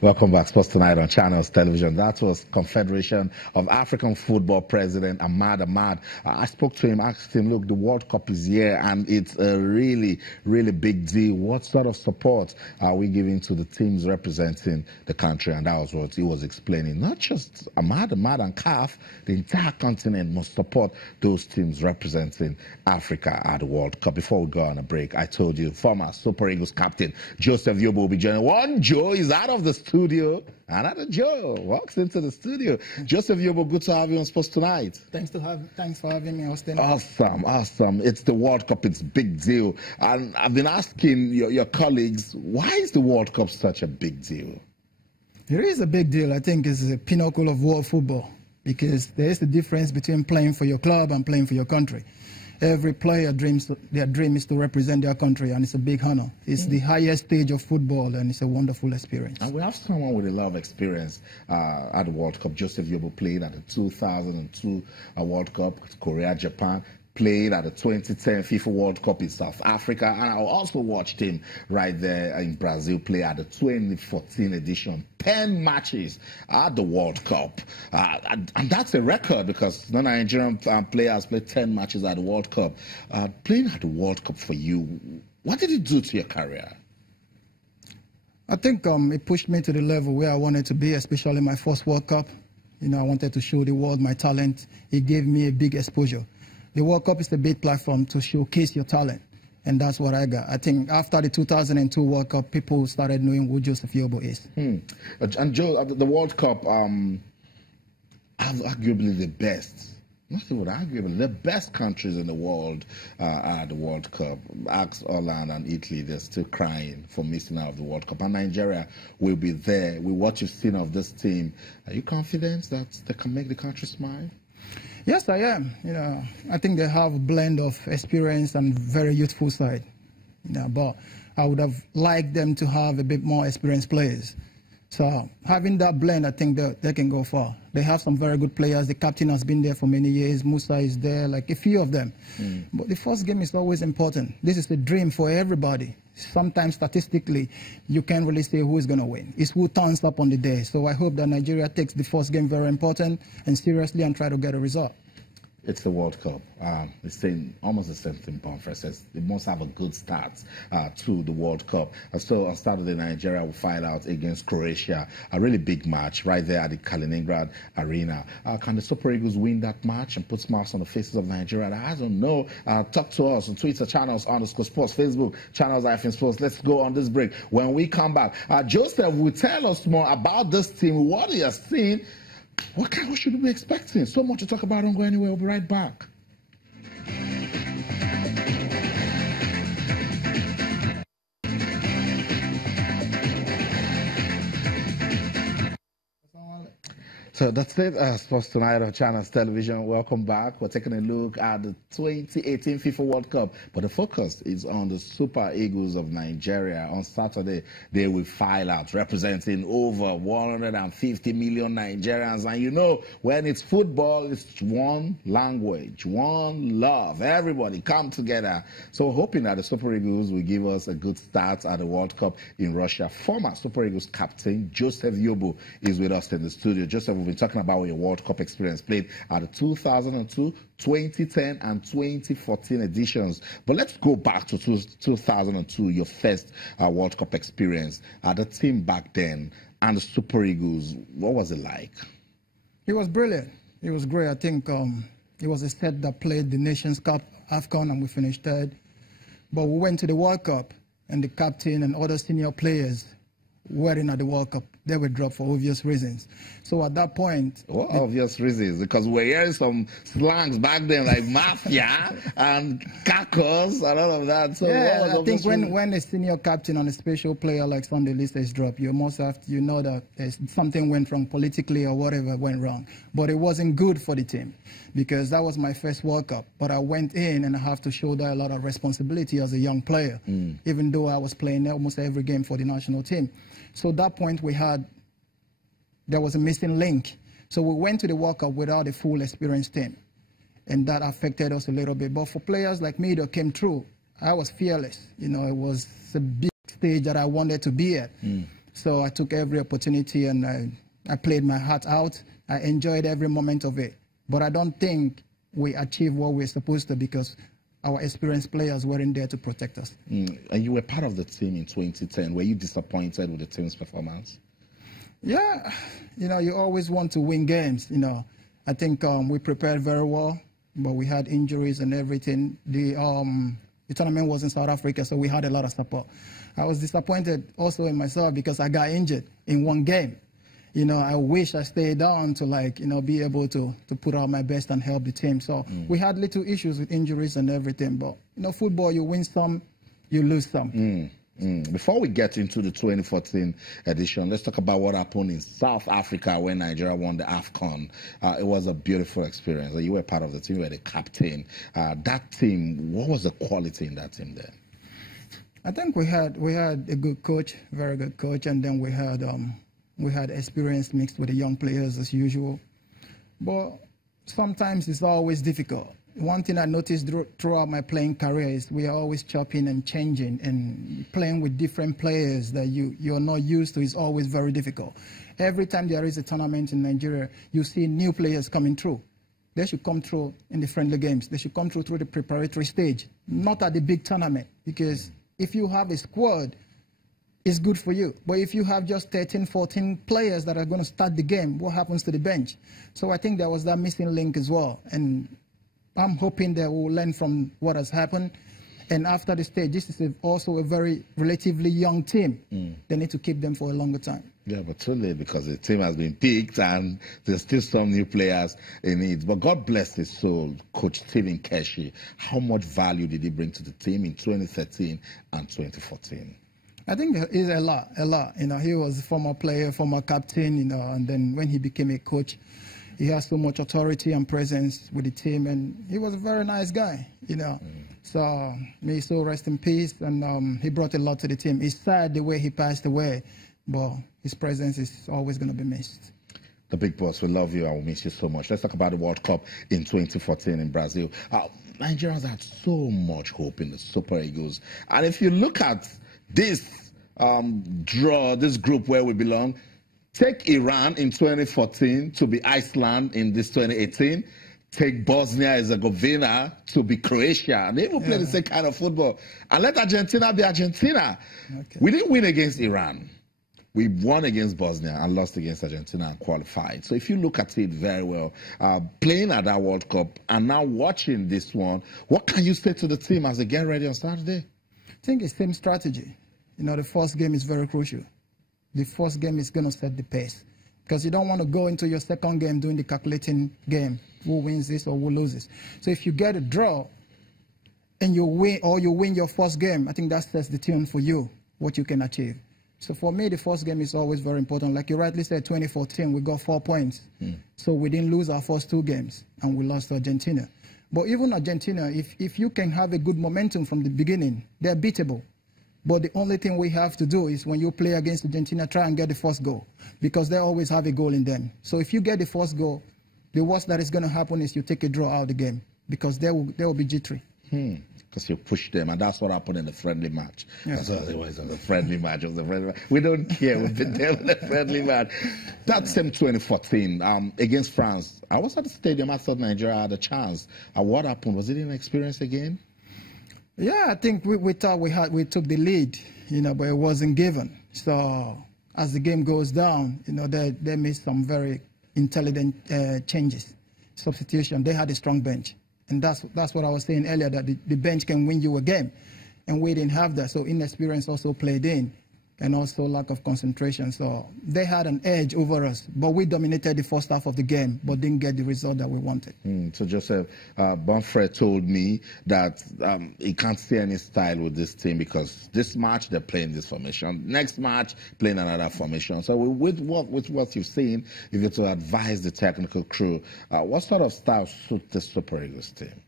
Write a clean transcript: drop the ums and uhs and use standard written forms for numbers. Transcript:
Welcome back. Sports Tonight on Channels Television. That was Confederation of African Football President Ahmad Ahmad. I spoke to him, asked him, look, the World Cup is here and it's a really, really big deal. What sort of support are we giving to the teams representing the country? And that was what he was explaining. Not just Ahmad Ahmad and CAF, the entire continent must support those teams representing Africa at the World Cup. Before we go on a break, I told you, former Super Eagles captain Joseph Yobo will be joining. One Joe is out of the studio. Another Joe walks into the studio. Joseph Yobo, good to have you on Sports Tonight. Thanks for having me, Austin. Awesome. It's the World Cup. It's a big deal. And I've been asking your colleagues, why is the World Cup such a big deal? It is a big deal. I think it's a pinnacle of world football because there is the difference between playing for your club and playing for your country. Every player their dream is to represent their country, and it's a big honor. It's the highest stage of football, and it's a wonderful experience. And we have someone with a lot of experience at the World Cup. Joseph Yobo played at the 2002 World Cup with Korea, Japan. Played at the 2010 FIFA World Cup in South Africa, and I also watched him right there in Brazil play at the 2014 edition. 10 matches at the World Cup, and that's a record because non-Nigerian players played 10 matches at the World Cup. Playing at the World Cup for you, what did it do to your career? I think it pushed me to the level where I wanted to be, especially my first World Cup. You know, I wanted to show the world my talent. It gave me a big exposure. The World Cup is the big platform to showcase your talent, and that's what I got. I think after the 2002 World Cup, people started knowing who Joseph Yobo is. And Joe, the World Cup, arguably the best, not even arguably, the best countries in the world at the World Cup. Ask Holland and Italy, they're still crying for missing out of the World Cup. And Nigeria will be there. With what you've seen of this team, are you confident that they can make the country smile? Yes, I am. You know, I think they have a blend of experience and very youthful side. You know, but I would have liked them to have a bit more experienced players. So having that blend, I think they can go far. They have some very good players. The captain has been there for many years. Musa is there, like a few of them. But the first game is always important. This is the dream for everybody. Sometimes statistically, you can't really say who is going to win. It's who turns up on the day. So I hope that Nigeria takes the first game very important and seriously and try to get a result. It's the World Cup. It's saying almost the same thing Bonfer says. They must have a good start to the World Cup. So on Saturday, Nigeria will fight out against Croatia. A really big match right there at the Kaliningrad Arena. Can the Super Eagles win that match and put smiles on the faces of Nigeria? I don't know. Talk to us on Twitter, channels_sports, Facebook, channels-sports. Let's go on this break. When we come back, Joseph will tell us more about this team, what he has seen. What should we be expecting? So much to talk about. Don't go anywhere. We'll be right back. So that's it, Sports Tonight on Channels Television. Welcome back. We're taking a look at the 2018 FIFA World Cup, but the focus is on the Super Eagles of Nigeria. On Saturday, they will file out, representing over 150 million Nigerians. And you know, when it's football, it's one language, one love. Everybody come together. So hoping that the Super Eagles will give us a good start at the World Cup in Russia. Former Super Eagles captain Joseph Yobo is with us in the studio. Joseph, we've been talking about your World Cup experience, played at the 2002, 2010, and 2014 editions. But let's go back to 2002, your first World Cup experience. The team back then and the Super Eagles, what was it like? It was brilliant. It was great. I think it was a set that played the Nations Cup, AFCON, and we finished third. But we went to the World Cup, and the captain and other senior players weren't at the World Cup. They were dropped for obvious reasons. So at that point... What obvious reasons? Because we're hearing some slangs back then like mafia and cacos and all of that. So yeah, I think when a senior captain and a special player like Sunday List is dropped, you must have to, you know that something went wrong politically or whatever went wrong. But it wasn't good for the team because that was my first World Cup. But I went in and I have to shoulder a lot of responsibility as a young player, even though I was playing almost every game for the national team. So at that point there was a missing link. So we went to the World Cup without a full experienced team. And that affected us a little bit. But for players like me that came through, I was fearless. You know, it was a big stage that I wanted to be at. So I took every opportunity and I played my heart out. I enjoyed every moment of it. But I don't think we achieved what we're supposed to because our experienced players weren't there to protect us. And you were part of the team in 2010. Were you disappointed with the team's performance? Yeah, you always want to win games. I think we prepared very well, but we had injuries and everything. The tournament was in South Africa, so we had a lot of support. I was disappointed also in myself because I got injured in one game. I wish I stayed on to be able to put out my best and help the team. So we had little issues with injuries and everything. But, football, you win some, you lose some. Before we get into the 2014 edition, let's talk about what happened in South Africa when Nigeria won the AFCON. It was a beautiful experience. You were part of the team, you were the captain. That team, what was the quality in that team there? I think we had a good coach, very good coach, and then we had experience mixed with the young players as usual. But sometimes it's always difficult. One thing I noticed throughout my playing career is we are always chopping and changing, and playing with different players that you're not used to is always very difficult. Every time there is a tournament in Nigeria, you see new players coming through. They should come through in the friendly games. They should come through the preparatory stage, not at the big tournament, because if you have a squad, it's good for you. But if you have just 13, 14 players that are going to start the game, what happens to the bench? So I think there was that missing link as well. And I'm hoping that we'll learn from what has happened. And after the stage, this is also a very relatively young team. They need to keep them for a longer time. Yeah, but too late because the team has been picked and there's still some new players in it. But God bless his soul, Coach Stephen Keshi. How much value did he bring to the team in 2013 and 2014? I think it's a lot. He was a former player, former captain, and then when he became a coach, he has so much authority and presence with the team, and he was a very nice guy, So may his soul rest in peace, and he brought a lot to the team. It's sad the way he passed away, but his presence is always going to be missed. The big boss, we love you and we miss you so much. Let's talk about the World Cup in 2014 in Brazil. Nigerians had so much hope in the Super Eagles, and if you look at this this group where we belong, take Iran in 2014 to be Iceland in this 2018. Take Bosnia-Herzegovina to be Croatia. They will play the same kind of football. And let Argentina be Argentina. Okay. We didn't win against Iran. We won against Bosnia and lost against Argentina and qualified. So if you look at it very well, playing at that World Cup and now watching this one, what can you say to the team as they get ready on Saturday? I think it's same strategy. The first game is very crucial. The first game is going to set the pace because you don't want to go into your second game doing the calculating game, who wins this or who loses. So if you get a draw and you win your first game, I think that sets the tune for you, what you can achieve. So for me, the first game is always very important. Like you rightly said, 2014, we got 4 points. So we didn't lose our first 2 games and we lost to Argentina. But even Argentina, if you can have a good momentum from the beginning, they're beatable. But the only thing we have to do is when you play against Argentina, try and get the first goal because they always have a goal in them. So if you get the first goal, the worst that is going to happen is you take a draw out of the game because they will be jittery. Because you push them, and that's what happened in the friendly match. Yeah. That's what it was, the friendly match. We don't care. We've been there in the friendly match. That same 2014 against France, I was at the stadium. I thought Nigeria had a chance. What happened? Was it an experience again? Yeah, I think we thought we took the lead, but it wasn't given. So as the game goes down, they made some very intelligent changes, substitution. They had a strong bench, and that's what I was saying earlier, that the bench can win you a game, and we didn't have that. So inexperience also played in, and also lack of concentration. So they had an edge over us, but we dominated the first half of the game, but didn't get the result that we wanted. So Joseph, Bonfred told me that he can't see any style with this team because this match they're playing this formation, next match playing another formation. So with what you've seen, if you're to advise the technical crew, what sort of style suits the Super Eagles team?